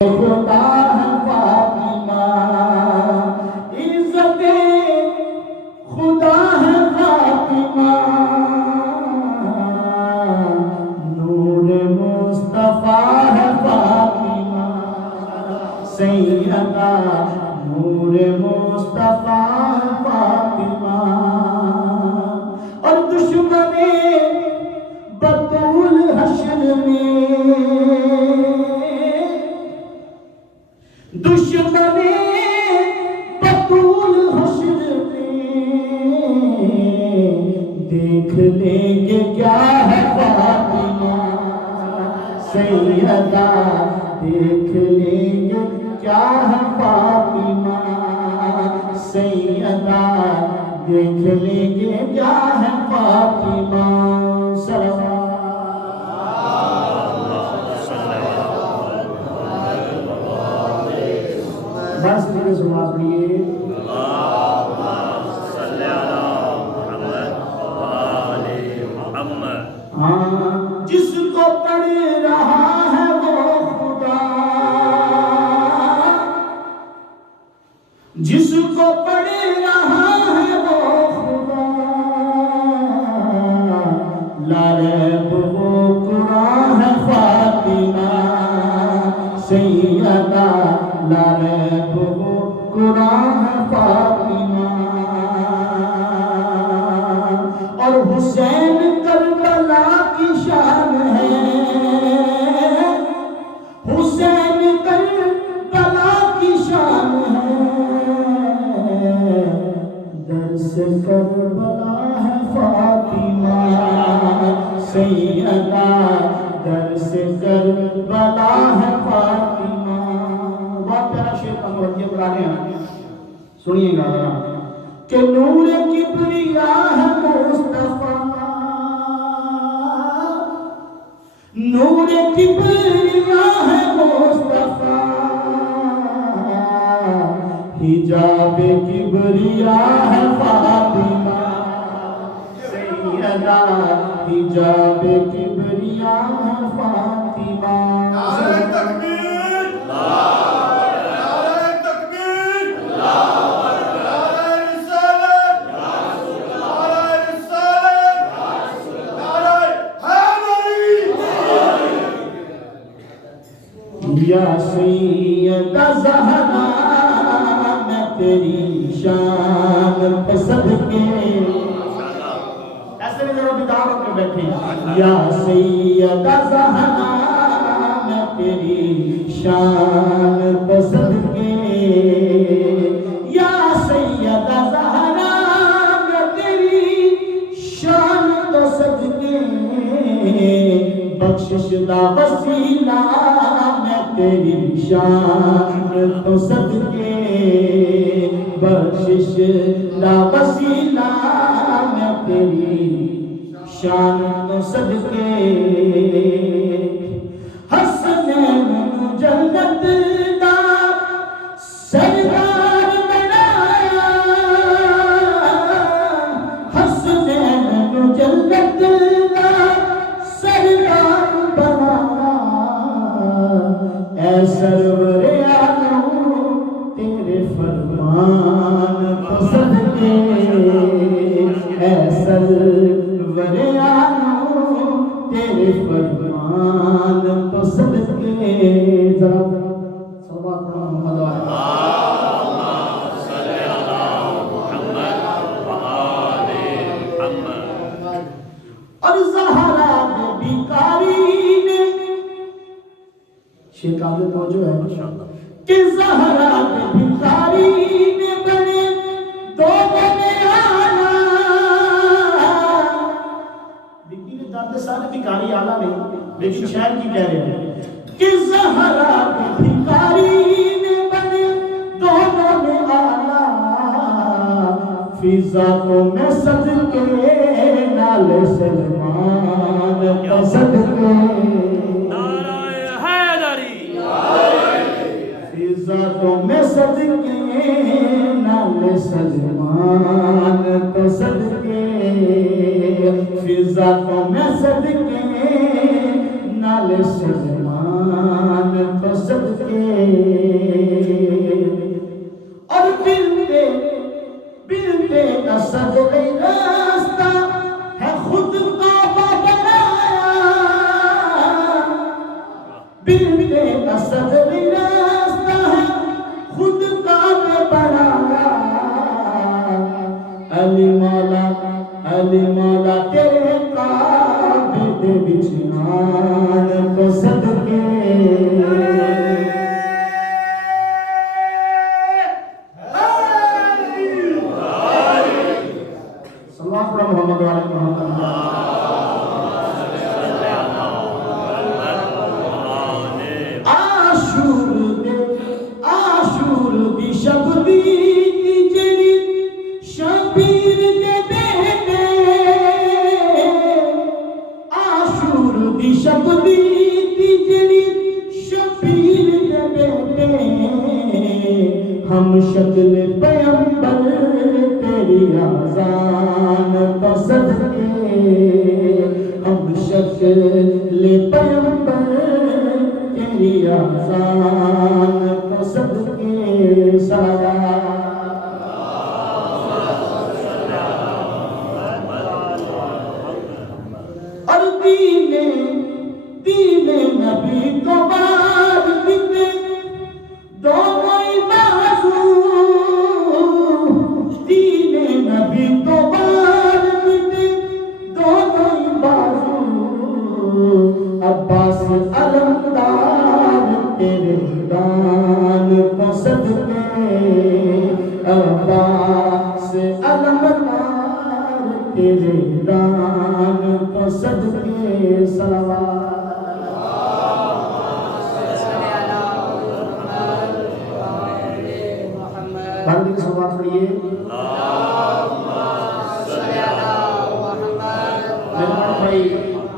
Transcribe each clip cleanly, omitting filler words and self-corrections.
خدا ہے فاطمہ، عزت خدا ہے فاطمہ، نور مصطفیٰ ہے فاطمہ، سیدہ نور مصطفیٰ ہے فاطمہ، اور دشمن بطول حشر میں، دشمن بطول حشر میں دیکھ لیں گے کیا ہے فاطمہ، سیدہ دیکھ لیں گے کیا ہے فاطمہ، سیدہ دیکھ لیں گے کیا ہے فاطمہ، بس میرے سنا پڑیے اللہم صلی علی محمد وآل محمد۔ ہاں جس کو پڑھ رہا ہے وہ خدا، جس کو پڑھ رہا ہے وہ خدا، لا ریب وہ قرآن ہے فاطمہ، سیدہ لا ریب وہ قرآن ہے فاطمہ، اور حسین کربلا کی شان ہے، حسین کربلا کی شان ہے، درس کربلا ہے فاطمہ، سیدہ درس کربلا ہے فاطمہ۔ بہت پیارا شعر ہم مرتیہ پڑھا رہے ہیں، سنیے گا کہ نور کبریا ہے مصطفیٰ، نور کبریا ہے مصطفیٰ، حجاب کبریا ہے فاطمہ، سیدہ حجاب کبریا ہے فاطمہ۔ نعرہ تکبیر، نعرہ تکبیر، نعرہ رسالت، نعرہ رسالت، نعرہ حیدری۔ یا سیدہ زہرا میں تیری شان پہ صدقے، ایسے میں ذرا بیدار ہو کے بیٹھے، یا سیدہ زہرا میں تیری شان پہ صدقے، یا سیدہ زہرا میں تیری شان پہ صدقے، بخشش دا وسیلہ میں تیری شان تو صدقے، بخشش دا وسیلہ میں تیری شان تو صدقے، حسنین جنت دا سردار بنایا، حسنین جنت دا سردار بنایا، اے سرور عالم تیرے فرمان کو صدقے، اے سرور عالم تیرے فرمان کو صدقے، ذرا صلوات محمد وآلہ۔ اللہم صلی علی محمد وآل محمد۔ اور زہرا بیکاری نے شیخ قابل توجہ ہے کہ زہرا بیکاری نے بنے دو بنے آلہ، بیکی نے درد سارے بیکاری آلہ نہیں، لیکن شاید کی کہہ رہے ہیں کہ زہرا بیکاری نے بنے دو بنے آلہ، فضا کو میں صدقے نال سلمان کا صدقے، نعرہ حیدری، فضا کو میں صدقے نال سلمان کا صدقے، فضا کو میں صدقے نال سلمان کا صدقے، صدقے اور بنتے اسد میں راستہ ہے خود کعبہ بنایا بنتے اسد میں راستہ ہے خود کعبہ بنایا علی مولا تیرے کعبے دے بچھان کو صدقے محمد وعلی محمد آشور دی شب دی جڑی شبیر دے بیٹے آشور دی شب دی جڑی شبیر دے بیٹے ہم شکل پیغمبر تیری آزان کو صدقے ہم شکل پیغمبر تیری آزان کو صدقے صلوات اور دین نبی کو بار دیتے دونوں ہی بازو دین نبی کو بار دیتے دونوں ہی بازو عباس علمدار تیرے دان کو صدقے عباس علمدار تیرے دان کو صدقے صلوات بندی کی صلوات پڑھیے میرے بھائی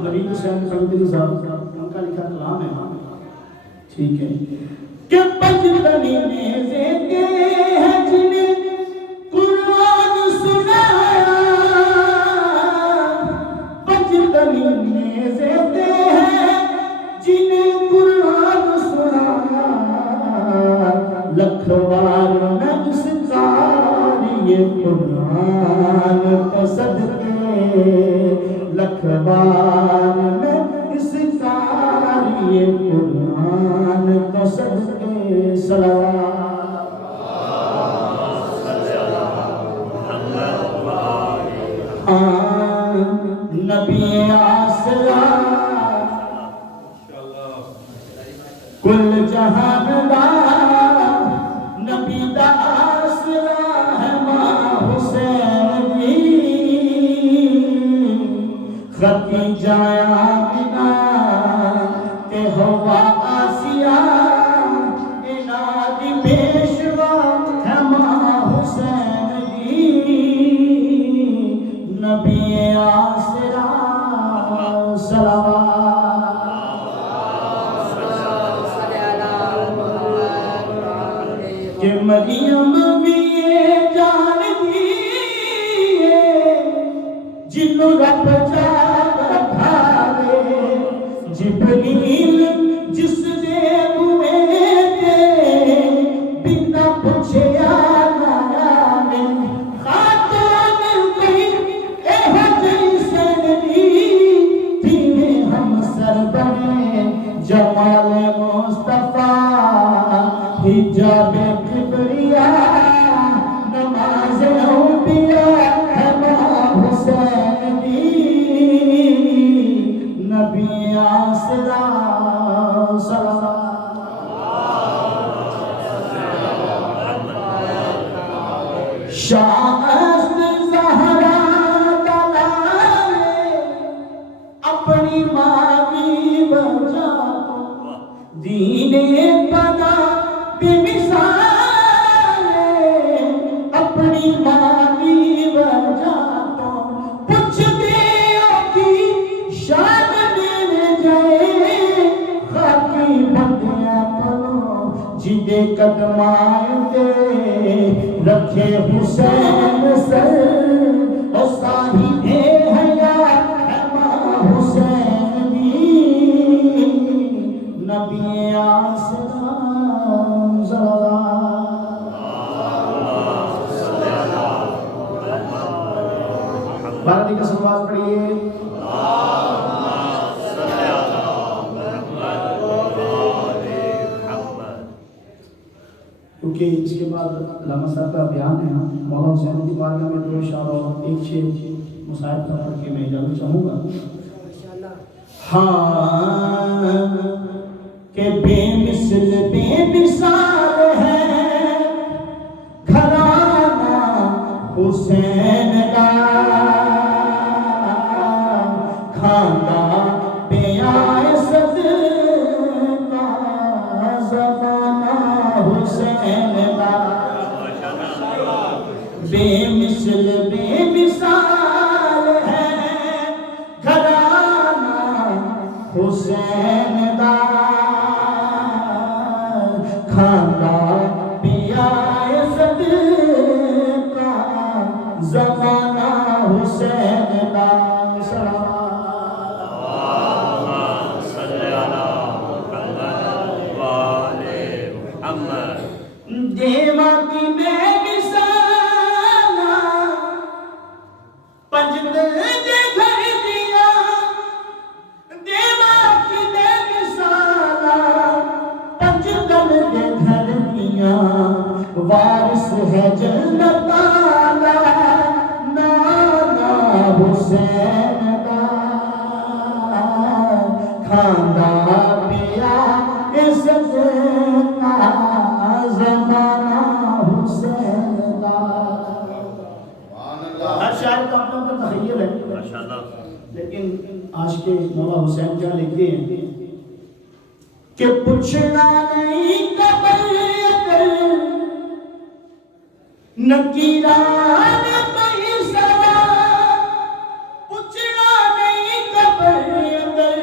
نبی حسین قلندری صاحب ان کا لکھا کلام ہے ٹھیک ہے کہ پجتنی نیزے کے ہیں جنہیں قرآن سنایا پجتنی نیزے کے ہیں جنہیں قرآن سنایا لکھ بار میں اس قاری قرآن کو صدقے لکھ بار میں اس قاری قرآن کو صدقے صلوات نبی آسرا کل جہان دا نبی دا آسرا ہے ماں حسین دی خطی جایا بنا تے ہوا آسیا انادی پیشوا ہے ماں حسین دی نبی آسرا صلوات کہ مریم بھی یہ جان دی جنوں رب جاگ بھاوے جبریل جس دے ہوئے تے بنا پوچھے آیا میں خاتون کوئی اے جیسن دی تیرے ہم سر بنے جمال مصطفیٰ حجاب کبریا نماز انبیاء ہے ماں حسین دی نبی آسرا صلوات شاہست زہرا دلالے اپنی ماں کی وجہ دینے پنا بے مثال اپنی ماں کی وجہ تو پوچھتے ہو کی شان دینے جائے خاکی بندیاں پنو جدے قدمائیں دے رکھے حسین سر اور صاحب حیا ہے ماں حسین دی نبی آسرا کیونکہ اس کے بعد علامہ صاحب کا بیان ہے، مولا حسین کی بارگاہ میں 2 اشعار اور 1 شعر مصاحب کا پڑھ کے میں اجازت چاہوں گا۔ ہاں کہ بے مثل بے مثال ہے گھرانہ حسین کا، کھانا پیائے صدقہ زمانہ حسین کا، بے مثل بے مثال ہے گھرانہ حسین کا، کھانا پیائے صدقہ زمانہ حسین کا۔ دیوا کی بے مثال پنجتن دے گھر دیا، دیوا کی بے مثال پنجتن دے گھر دیا، وارث ہے جنت والا نانا حسین کا، کھانا پیا صدقہ زمانہ حسین کا۔ ہر شاعر کا اپنا اپنا تخیل ہے، لیکن عاشق مولا حسین کیا لکھتے ہیں کہ پوچھنا نہیں قبر اگر نکیران کوئی سوال، پوچھنا نہیں قبر اگر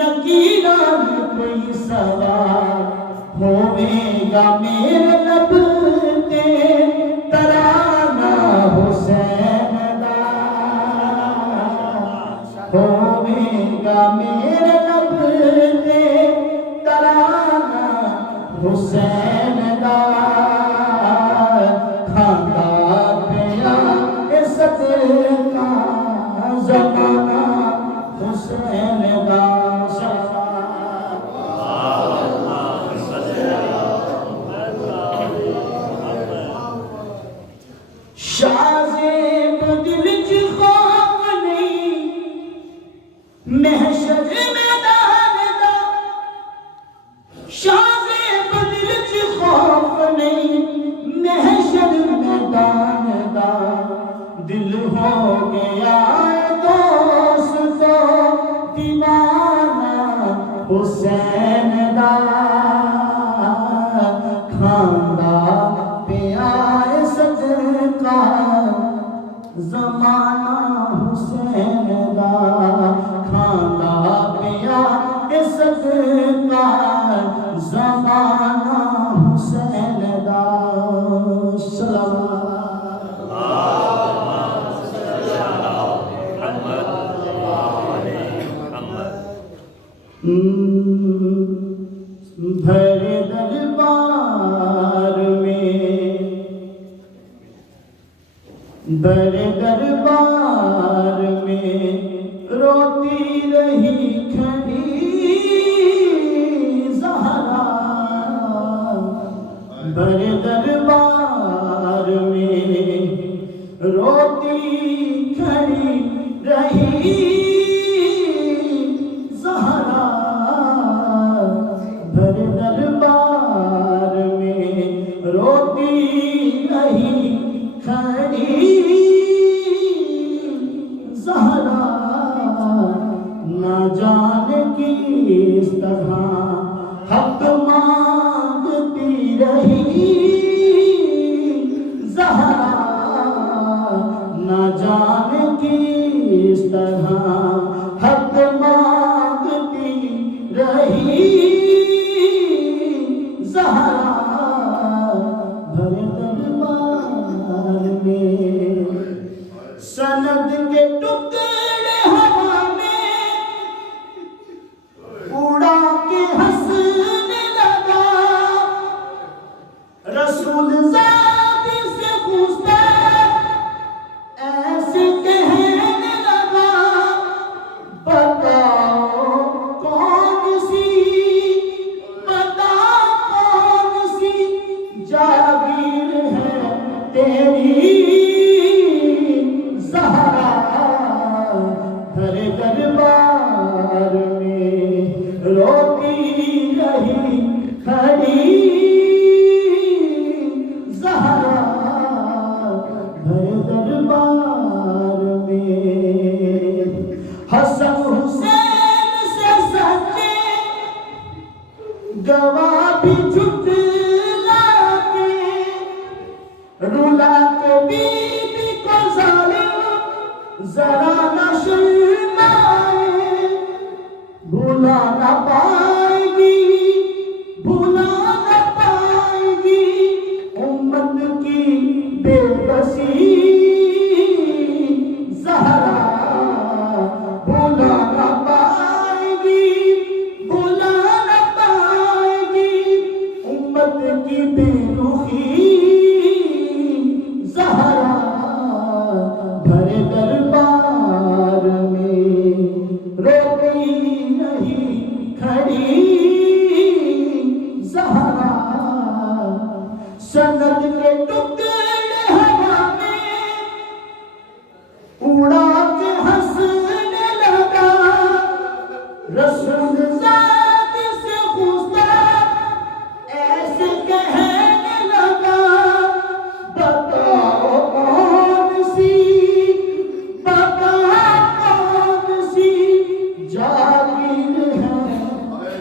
نکیران کوئی سوال، ہوئے گا میرے لب تے ترانہ حسین کا، ہوئے گا میرے لب تے ترانہ حسین کا، کھانا پیا صدقہ زمانہ حسین کا۔ شازیب دل کی خوف نہیں محشر میدان دا، شازیب دل کی خوف نہیں محشر میدان دا، دل ہو گیا دوستو دیوانہ حسین دا، کھانا پیائے صدقہ زمانہ حسین دا، کھانا پیائے صدقہ زمانہ حسین دا۔ بھرے دربار میں، بھرے دربار میں روتی رہی کھڑی زہرا، بھرے دربار میں روتی کھڑی رہی زہرا، بھرے دربار میں روتی رہی کھڑی زہرا، نہ جانے کس طرح حق مانگتی رہی زہرا، نہ جانے کس طرح حق مانگتی رہی زہرا، بھرے دربار میں سند کے ٹکڑے ہوا میں اڑا کے ہنسنے لگا، رسول ذات سے پوچھتا ایسے کہنے لگا، بتاؤ کون سی، بتاؤ کون سی تیری زہرا ہر دربار میں روتی رہی کھڑی زہرا ہر دربار میں حسن حسین سے سچے گواہ بھی جھٹلا کے رلا کے بی بی کو ظالم ذرا نہ شرمائے بھولا نہ پائے گی بھولا نہ پائے گی امت کی بے بسی زہرا بھولا نہ پائے گی بھولا نہ پائے گی امت کی بے رخی زہرا بھرے دربار میں روتی نہیں کھڑی زہرا سند کے ٹکڑے ہوا میں اڑا کے ہنسنے لگا رسول ذات سے گستاخ ایسے کہنے لگا بتاؤ کون سی جاگیر ہے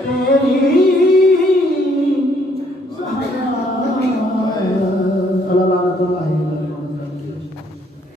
تیری زہرا اللہ لعنت اللہ علیہ